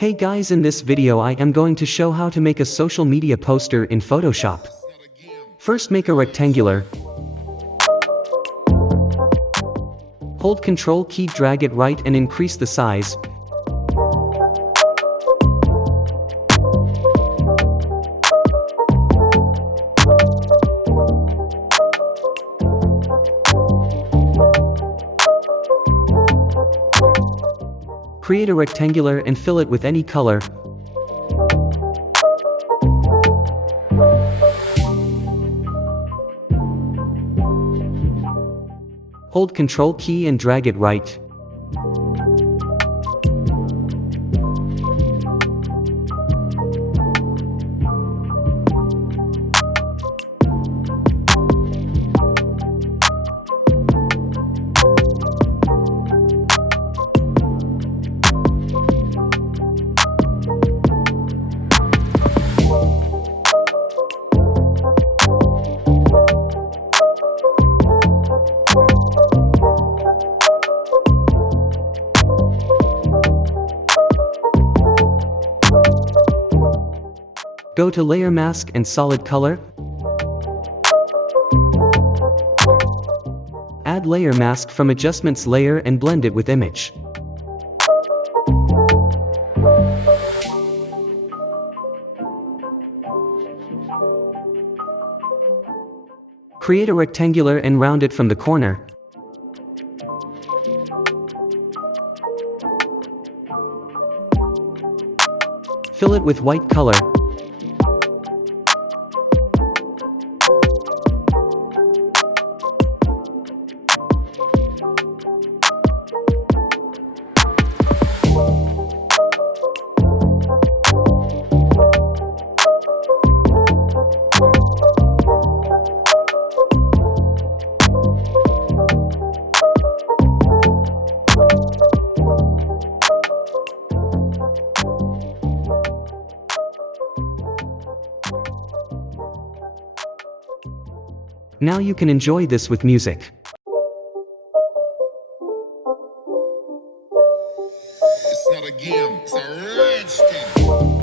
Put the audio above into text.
Hey guys, in this video I am going to show how to make a social media poster in Photoshop. First, make a rectangular. Hold Ctrl key, drag it right and increase the size. Create a rectangular and fill it with any color. Hold Ctrl key and drag it right. Go to Layer Mask and Solid Color. Add Layer Mask from Adjustments layer and blend it with Image. Create a rectangular and round it from the corner. Fill it with white color. Now you can enjoy this with music. It's not a game, it's a rich thing.